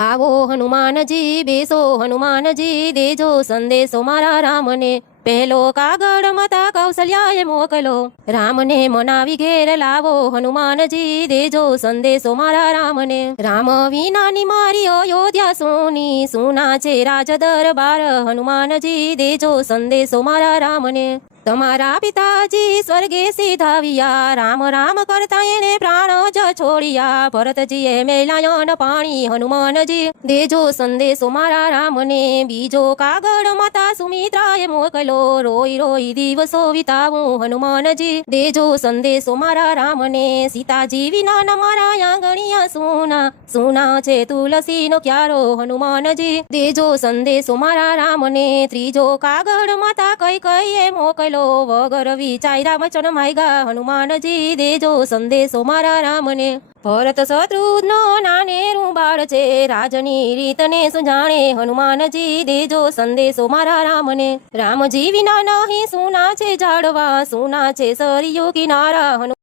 આવો હનુમાનજી, બેસો હનુમાનજી, દેજો સંદેશો મારા રામને. પહેલો કાગળ માતા કૌશલ્યાએ મોકલો, રામને મનાવી ઘેર લાવો હનુમાનજી, દેજો સંદેશો મારા રામને. રામ વિનાની મારી અયોધ્યા સોની, સુના છે રાજ દરબાર હનુમાનજી, દેજો સંદેશો મારા રામને. તમારા પિતાજી સ્વર્ગે સીધાવ્યા, રામ રામ કરતા એને પ્રાણ જ છોડ્યા. ભરતજીએ મેલાયન પાણી હનુમાનજી, દેજો સંદેશો મારા રામને. બીજો કાગળ માતા સુમિત્રાએ મોકલો, રોઈ રોઈ દિવસો વિતાવું હનુમાનજી, દેજો સંદેશો મારા રામને. સીતાજી વિના મારા આંગણિયા સુના, સુના છે તુલસીનો ક્યારો હનુમાનજી, દેજો સંદેશો મારા રામને. ત્રીજો કાગળ માતા કૈકેયીએ મોકલો, વગર વિચાર્યા વચન માગ્યા હનુમાનજી, દેજો સંદેશો મારા રામને. ભરત શત્રુઘ્ન નાનેરું બાળ છે, રાજની રીતને સુજાણે હનુમાનજી, દેજો સંદેશો મારા રામને. રામજી વિના નહીં સુના છે ઝાડવા, સુના છે સરિયો કિનારા